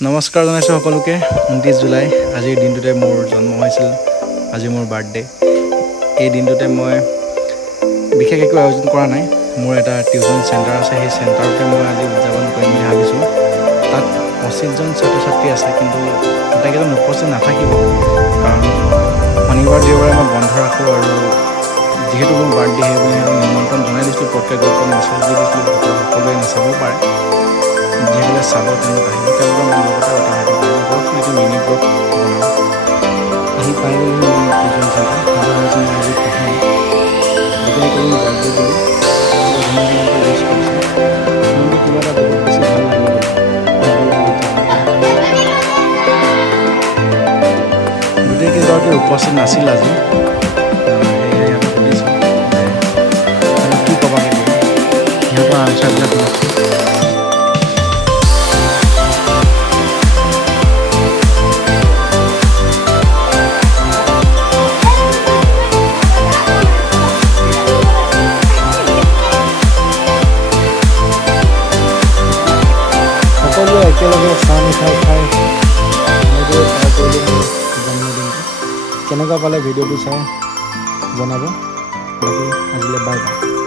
নমস্কাৰ জনাইছোঁ সকলোকে। 29 জুলাই আজিৰ দিনটোতে মোৰ জন্ম হৈছিল। আজি মোৰ বাৰ্থডে। এই দিনটোতে মই বিশেষ একো আয়োজন কৰা নাই। মোৰ এটা টিউশ্যন চেণ্টাৰ আছে, সেই চেণ্টাৰতে মই আজি উদযাপন কৰিম বুলি ভাবিছোঁ। তাত 25জন ছাত্ৰ ছাত্ৰী আছে, কিন্তু আটাইকেইজন উপস্থিত নাথাকিব, কাৰণ শনিবাৰ দেওবাৰে মই বন্ধ ৰাখোঁ। আৰু যিহেতু মোৰ বাৰ্থডে সেইবুলি নিমন্ত্ৰণ জনাই দিছিলোঁ, প্ৰত্যেককে মেছেজ দি দিছিলোঁ, সকলোৱে নাচাবও পাৰে। যিসকলে চাব তেওঁলোক আহিব, তেওঁলোকৰ মোৰ লগতে অতিবাহিত কৰিব। ঘৰখন এইটো মিনি ব্লগ বনাওঁ। আহি পাই গ'লে মোৰ টিউশ্যন চেণ্টাৰ ভাবা হৈছে মই আজি পঢ়াম। যেতিয়ালৈকে মোৰ বাৰ্থডে বুলি ধুনীয়াকৈ উইচ কৰিছে, মনটো কিবা এটা বহুত বেছি ভাল লাগি গ'ল। গোটেইকেইগৰাকী উপস্থিত নাছিল আজি। সেয়েহে সিহঁতক সুধিছোঁ যে সিহঁতক কি ক'বাকৈ দিয়ে, সিহঁতৰ আনচাৰবিলাক শুনিছোঁ। সকলোৱে একেলগে চাহ মিঠাই খাই এনেদৰে পাৰ কৰিলোঁ মোৰ জন্মদিনটো। কেনেকুৱা পালে ভিডিঅ'টো চাই জনাব। বাকী আজিলৈ বাই বাই।